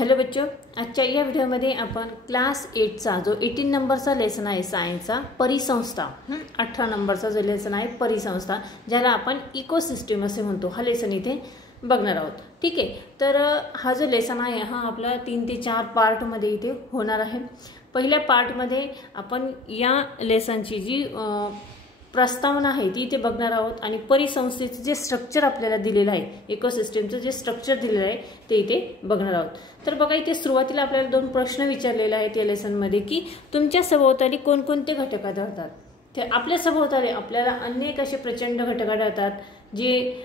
Hello बच्चों, आजच्या या व्हिडिओमध्ये आपण क्लास 8चा जो 18 नंबरचा लेसन आहे सायन्सचा परिसंस्था 18 नंबरचा जो लेसन आहे परिसंस्था, ज्याला आपण इकोसिस्टम असे म्हणतो, हा लेसन इथे बघणार आहोत। ठीक आहे, तर हा जो लेसन आहे हा आपला 3 ते 4 पार्ट मध्ये इथे होणार आहे। पहिल्या पार्ट मध्ये आपण या लेसनची जी प्रस्तावना आहे ती इथे बघणार आहोत आणि परिसंस्थेचे जे स्ट्रक्चर आपल्याला दिलेलं आहे, इकोसिस्टमचं जे स्ट्रक्चर दिलेलं आहे ते इथे बघणार आहोत। तर बघा, इथे सुरुवातीला आपल्याला 2 प्रश्न विचारलेले आहेत या लेसन मध्ये की तुमच्या सभोवताली कोणकोणते घटक आढळतात। ते आपल्या सभोवताली आपल्याला अनेक असे प्रचंड घटक आढळतात, जे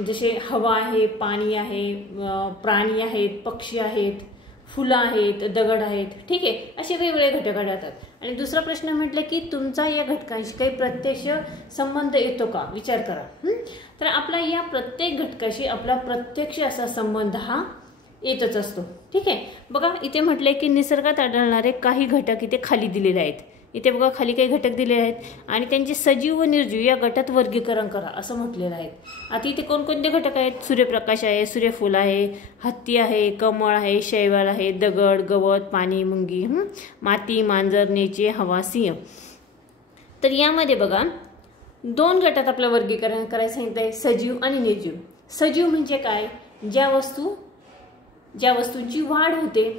जसे हवा आहे, पाणी आहे, प्राणी आहेत, पक्षी आहेत, फुलं आहेत, दगड आहेत। ठीक आहे, असे वेगवेगळे घटक आढळतात। आणि दुसरा प्रश्न म्हटलं की तुमचा या घटकांशी काही प्रत्यक्ष संबंध येतो का, विचार करा। तर आपला या प्रत्येक घटकाशी आपला प्रत्यक्ष असा संबंध हा येतच असतो। ठीक आहे, बघा इथे म्हटलंय की निसर्गात आढळणारे काही घटक इथे खाली दिलेले आहेत। इथे बघा खाली काही घटक दिले आहेत आणि त्यांचे सजीव व निर्जीव या गटात वर्गीकरण करा असं म्हटलेलं आहे। आता इथे कोणकोणते घटक आहेत? सूर्यप्रकाश आहे, सूर्यफूल आहे, हत्ती आहे, कमळ आहे, शैवाल आहे, दगड, गवत, पाणी, मुंगी, माती, मांजर, नेचे, हवा, सिंह। तर यामध्ये बघा 2 गटात आपलं वर्गीकरण करायचं सांगितलंय, सजीव आणि निर्जीव। सजीव म्हणजे काय? ज्या वस्तूंची वाढ होते।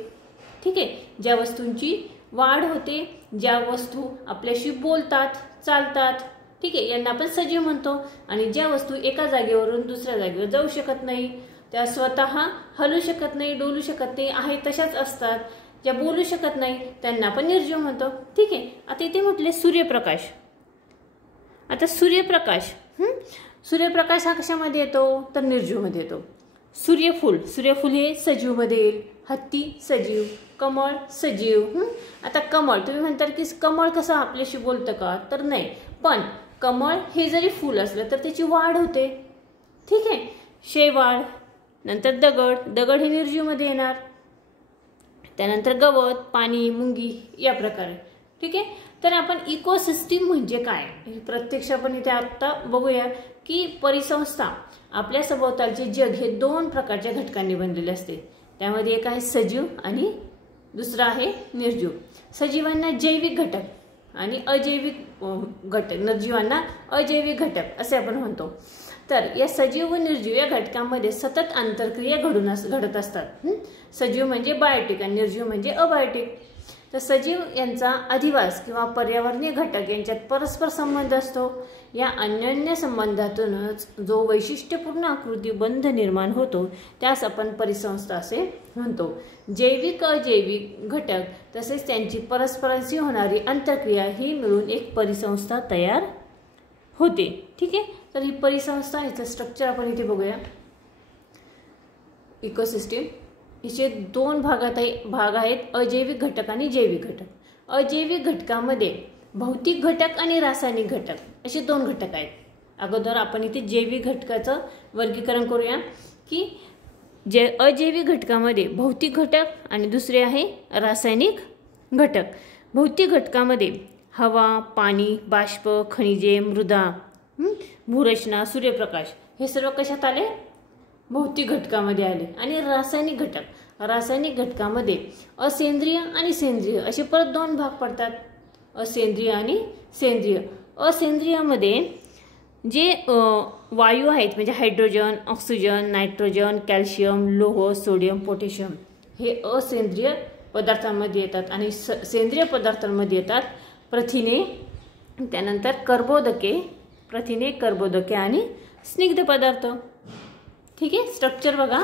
ठीक आहे, ज्या वस्तूंची वाढ होते, ज्या वस्तू आपल्याशी बोलतात, चालतात, ठीक आहे, यांना आपण सजीव म्हणतो। आणि ज्या वस्तू एका जागेवरून दुसऱ्या जागेवर जाऊ शकत नाही, त्या स्वतः हलू शकत नाही, डोलू शकत नाही, आहे तशाच असतात, ज्या बोलू शकत नाही त्यांना आपण निर्जीव म्हणतो। ठीक आहे, आता इथे म्हटले सूर्यप्रकाश। आता सूर्यप्रकाश हा कशामध्ये येतो? तर निर्जीव मध्ये येतो। सूर्यफूल हे सजीव मध्ये येईल, हत्ती सजीव, कमळ सजीव। आता कमळ, तुम्ही म्हणता की कमळ कसं आपल्याशी बोलतं का? तर नाही, पण कमळ हे जरी फूल असलं तर त्याची वाढ होते। ठीक आहे, शैवाल, नंतर दगड हे निर्जीव मध्ये येणार, त्यानंतर गवत, पाणी, मुंगी या प्रकारे। ठीक आहे, तर आपण इकोसिस्टम म्हणजे काय प्रत्यक्ष आपण इथे आता बघूया की परिसंस्था आपल्या सभोवतालचे जग हे 2 प्रकारच्या घटकांनी बनलेले असते। त्यामध्ये एक आहे सजीव आणि दुसरा आहे निर्जीव। सजीवांना जैविक घटक आणि अजैविक घटक, निर्जीवांना अजैविक घटक असे आपण म्हणतो। तर या सजीव व निर्जीव या घटकांमध्ये सतत आंतरक्रिया घडत असतात। सजीव म्हणजे बायोटिक आणि निर्जीव म्हणजे अबायोटिक। तर सजीव यांचा अधिवास किंवा पर्यावरणीय घटक यांच्यात परस्पर संबंध असतो। या अन्योन्य संबंधातूनच जो वैशिष्ट्यपूर्ण आकृतीबंध निर्माण होतो त्यास आपण परिसंस्था असे म्हणतो। जैविक अजैविक घटक तसेच त्यांची परस्परांशी होणारी आंतरक्रिया ही मिळून एक परिसंस्था तयार होते। ठीक आहे, तर ही परिसंस्था, ह्याचं स्ट्रक्चर आपण इथे बघूया। इकोसिस्टम हिचे 2 भाग आहेत, अजैविक घटक आणि जैविक घटक। अजैविक घटकामध्ये भौतिक घटक आणि रासायनिक घटक असे 2 घटक आहेत। अगोदर आपण इथे जैविक घटकाचं वर्गीकरण करूया की जे अजैविक घटकामध्ये भौतिक घटक आणि दुसरे आहे रासायनिक घटक। भौतिक घटकामध्ये हवा, पाणी, बाष्प, खनिजे, मृदा, भूरचना, सूर्यप्रकाश हे सर्व कशात आले? भौतिक घटकामध्ये आले। आणि रासायनिक घटकामध्ये असेंद्रिय आणि सेंद्रिय असे परत 2 भाग पडतात, असेंद्रिय आणि सेंद्रिय। असेंद्रियामध्ये जे वायू आहेत म्हणजे हायड्रोजन, ऑक्सिजन, नायट्रोजन, कॅल्शियम, लोह, सोडियम, पोटॅशियम हे असेंद्रिय पदार्थांमध्ये येतात। आणि सेंद्रिय पदार्थांमध्ये येतात प्रथिने, त्यानंतर कर्बोदके आणि स्निग्ध पदार्थ। ठीक आहे, स्ट्रक्चर बघा,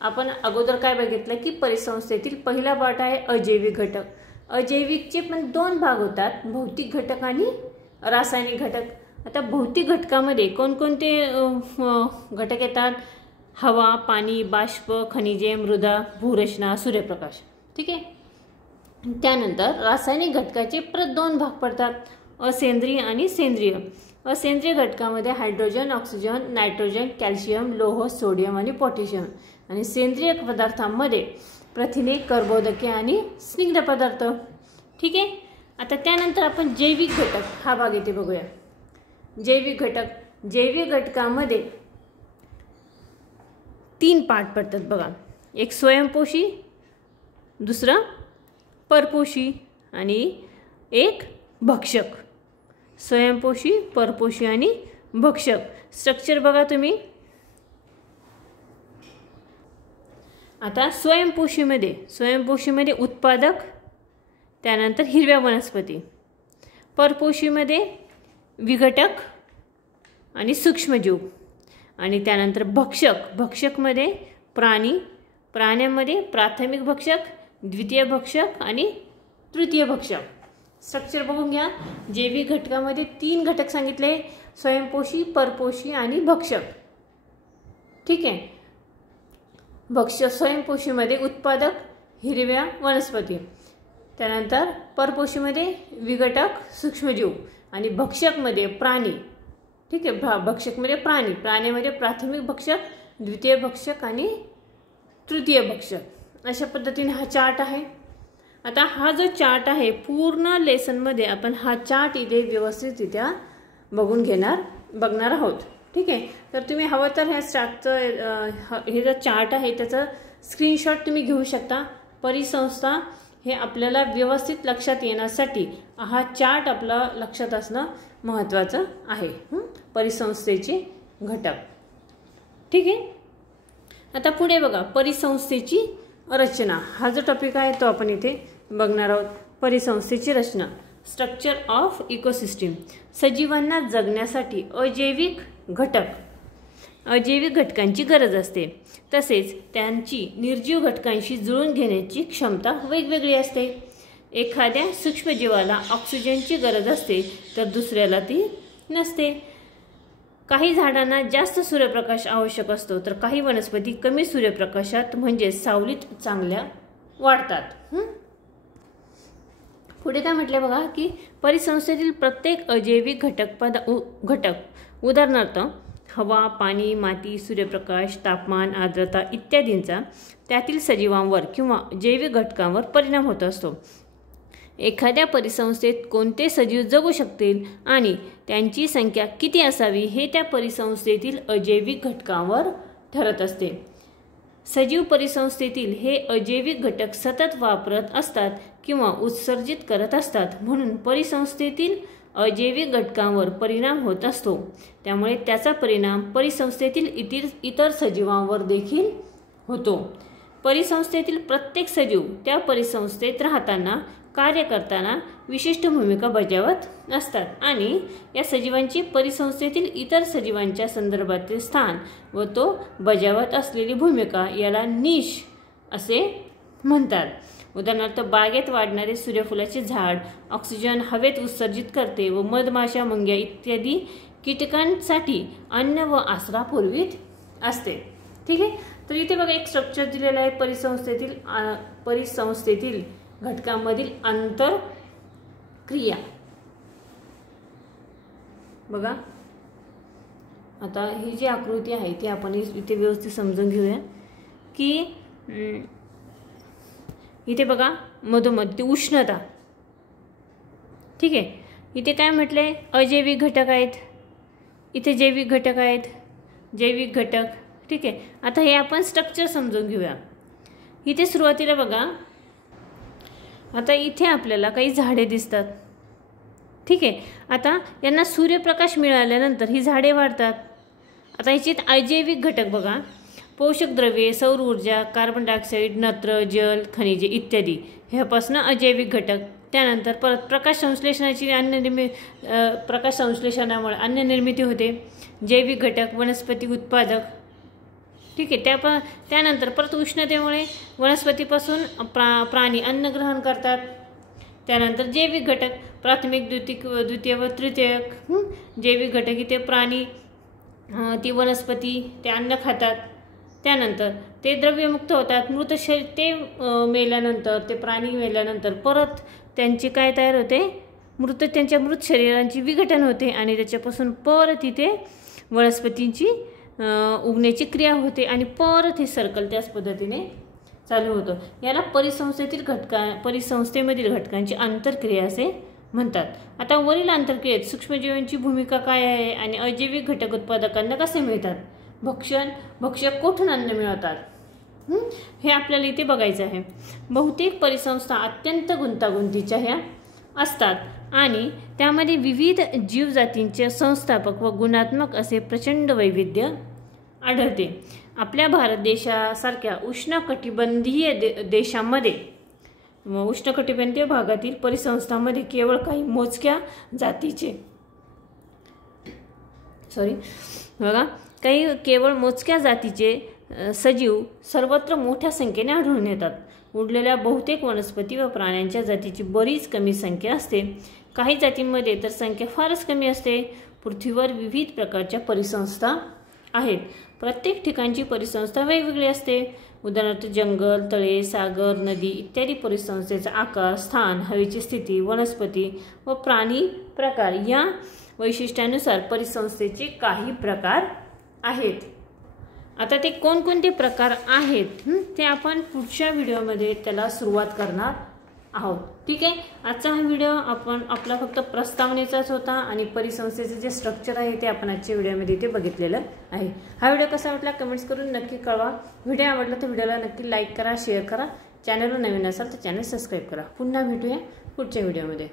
आपण अगोदर काय बघितलं की परिसंस्थेतील पहिला पार्ट आहे अजैविक घटक। अजैविकचे पण 2 भाग होतात, भौतिक घटक आणि रासायनिक घटक। आता भौतिक घटकामध्ये कोणकोणते घटक येतात? हवा, पाणी, बाष्प, खनिजे, मृदा, भूरचना, सूर्यप्रकाश। ठीक आहे, त्यानंतर रासायनिक घटकाचे परत 2 भाग पडतात, असेंद्रिय आणि सेंद्रिय। असेंद्रिय घटकामध्ये हायड्रोजन, ऑक्सिजन, नायट्रोजन, कॅल्शियम, लोह, सोडियम आणि पोटॅशियम। आणि सेंद्रिय पदार्थांमध्ये प्रथिने, कर्बोदके आणि स्निग्ध पदार्थ। ठीक आहे, आता त्यानंतर आपण जैविक घटक हा भाग इथे बघूया। जैविक घटकामध्ये 3 पार्ट पडतात बघा, एक स्वयंपोषी, दुसरं परपोषी आणि एक भक्षक. स्वयंपोषी, परपोषी आणि भक्षक. स्ट्रक्चर बघा तुम्ही. आता स्वयंपोषीमध्ये उत्पादक, त्यानंतर हिरव्या वनस्पती. परपोषीमध्ये विघटक आणि सूक्ष्मजीव. आणि त्यानंतर भक्षकमध्ये प्राण्यांमध्ये प्राथमिक भक्षक, द्वितीय भक्षक आणि तृतीय भक्षक. स्ट्रक्चर बघून घ्या. जैविक घटकामध्ये 3 घटक सांगितले, स्वयंपोषी, परपोषी आणि भक्षक. ठीक आहे. स्वयंपोषीमध्ये उत्पादक, हिरव्या वनस्पती. त्यानंतर परपोषीमध्ये विघटक, सूक्ष्मजीव. आणि भक्षकमध्ये प्राणी. ठीक आहे. भक्षकमध्ये प्राण्यामध्ये प्राथमिक भक्षक, द्वितीय भक्षक आणि तृतीय भक्षक. अशा पद्धतीने हा चार्ट आहे. आता हा जो चार्ट आहे, पूर्ण लेसनमध्ये आपण हा चार्ट इथे व्यवस्थितरित्या बघणार आहोत. ठीक आहे. तर तुम्ही हवं तर ह्या चार्टचं हे जो चार्ट आहे त्याचं स्क्रीनशॉट तुम्ही घेऊ शकता. परिसंस्था हे आपल्याला व्यवस्थित लक्षात येण्यासाठी हा चार्ट आपला लक्षात असणं महत्त्वाचं आहे. परिसंस्थेचे घटक. ठीक आहे. आता पुढे बघा, परिसंस्थेची रचना. हा जो टॉपिक आहे तो आपण इथे बघणार आहोत. परिसंस्थेची रचना. Structure of ecosystem. सजीवांना जगण्यासाठी अजैविक घटकांची गरज असते. तसेच त्यांची निर्जीव घटकांशी जुळून घेण्याची क्षमता वेगवेगळी असते. एखाद्या सूक्ष्मजीवाला ऑक्सिजनची गरज असते तर दुसऱ्याला ती नसते. काही झाडांना जास्त सूर्यप्रकाश आवश्यक असतो तर काही वनस्पती कमी सूर्यप्रकाशात म्हणजे सावलीत चांगल्या वाढतात. पुढे काय म्हटले बघा की परिसंस्थेतील प्रत्येक अजैविक घटक उदाहरणार्थ हवा, पाणी, माती, सूर्यप्रकाश, तापमान, आर्द्रता इत्यादींचा त्यातील सजीवांवर किंवा जैविक घटकांवर परिणाम होत असतो. एखाद्या परिसंस्थेत कोणते सजीव जगू शकतील आणि त्यांची संख्या किती असावी हे त्या परिसंस्थेतील अजैविक घटकांवर ठरत असते. सजीव परिसंस्थेतील हे अजैविक घटक सतत वापरत असतात किंवा उत्सर्जित करत असतात, म्हणून परिसंस्थेतील अजैविक घटकांवर परिणाम होत असतो. त्यामुळे त्याचा परिणाम परिसंस्थेतील इतर सजीवांवर देखील होतो. परिसंस्थेतील प्रत्येक सजीव त्या परिसंस्थेत राहताना, कार्य करताना विशिष्ट भूमिका बजावत असतात आणि या सजीवांची परिसंस्थेतील इतर सजीवांच्या संदर्भातील स्थान व तो बजावत असलेली भूमिका याला निश असे म्हणतात. उदाहरणार्थ बागेत वाढणारे सूर्यफुलाचे झाड ऑक्सिजन हवेत उत्सर्जित करते व मधमाशा, मुंग्या इत्यादी कीटकांसाठी अन्न व आसरा पुरवित असते. ठीक आहे. तर इथे बघा एक स्ट्रक्चर दिलेलं आहे. परिसंस्थेतील घटकांमधील आंतरक्रिया. बघा आता ही जी आकृती आहे ती आपण इथे व्यवस्थित समजून घेऊया की इथे बघा मधोमध ती उष्णता. ठीक आहे. इथे काय म्हटलंय, अजैविक घटक आहेत, इथे जैविक घटक आहेत, जैविक घटक. ठीक आहे. आता हे आपण स्ट्रक्चर समजून घेऊया. इथे सुरुवातीला बघा, आता इथे आपल्याला काही झाडे दिसतात. ठीक आहे. आता यांना सूर्यप्रकाश मिळाल्यानंतर ही झाडे वाढतात. आता याच्यात अजैविक घटक बघा, पोषक द्रव्ये, सौर ऊर्जा, कार्बन डायऑक्साईड, नत्र, जल, खनिजे इत्यादी ह्यापासून अजैविक घटक. त्यानंतर परत प्रकाश संश्लेषणामुळे अन्न निर्मिती होते. जैविक घटक, वनस्पती उत्पादक. ठीक आहे. त्यानंतर परत उष्णतेमुळे वनस्पतीपासून प्राणी अन्न ग्रहण करतात. त्यानंतर जैविक घटक, प्राथमिक, द्वितीय व तृतीयक. जैविक घटक इथे प्राणी, ती वनस्पती ते अन्न खातात. त्यानंतर ते द्रव्यमुक्त होतात. मृत शरीर ते मेल्यानंतर, ते प्राणी मेल्यानंतर परत त्यांची काय तयार होते, त्यांच्या मृत शरीरांची विघटन होते आणि त्याच्यापासून परत इथे वनस्पतींची उगण्याची क्रिया होते आणि परत हे सर्कल त्याच पद्धतीने चालू होतं. याला परिसंस्थेमधील घटकांची आंतरक्रिया असे म्हणतात. आता वरील आंतरक्रियेत सूक्ष्मजीवांची भूमिका काय आहे आणि अजैविक घटक उत्पादकांना कसे मिळतात. भक्षक कुठून अन्न मिळवतात. हे आपल्याला इथे बघायचं आहे। बहुतेक परिसंस्था अत्यंत गुंतागुंतीच्या ह्या असतात आणि त्यामध्ये विविध जीवजातींचे संस्थापक व गुणात्मक असे प्रचंड वैविध्य आढळते। आपल्या भारत देशासारख्या उष्णकटिबंधीय देशामध्ये व उष्णकटिबंधीय भागातील परिसंस्थांमध्ये केवळ काही मोजक्या जातीचे केवळ मोजक्या जातीचे सजीव सर्वत्र मोठ्या संख्येने आढळून येतात। उरलेल्या बहुतेक वनस्पती व प्राण्यांच्या जातीची बरीच कमी संख्या असते। काही जातींमध्ये तर संख्या फारच कमी असते। पृथ्वीवर विविध प्रकारच्या परिसंस्था आहेत। प्रत्येक ठिकाणची परिसंस्था वेगवेगळी असते। उदाहरणार्थ जंगल, तळे, सागर, नदी इत्यादी परिसंस्थेचा आकार, स्थान, हवेची स्थिती, वनस्पती व प्राणी प्रकार या वैशिष्ट्यानुसार परिसंस्थेचे काही प्रकार आहेत। आता ते कोणकोणते प्रकार आहेत ते आपण पुढच्या व्हिडिओमध्ये त्याला सुरुवात करणार आहोत। ठीक आहे, आजचा हा व्हिडिओ आपला फक्त प्रस्तावनेचाच होता आणि परिसंस्थेचे जे स्ट्रक्चर आहे ते आपण आजच्या व्हिडिओमध्ये इथे बघितलेलं आहे। हा व्हिडिओ कसा वाटला कमेंट्स करून नक्की कळवा। व्हिडिओ आवडला तर व्हिडिओला नक्की लाईक करा, शेअर करा। चॅनलवर नवीन असाल तर चॅनल सबस्क्राईब करा। पुन्हा भेटूया पुढच्या व्हिडिओमध्ये।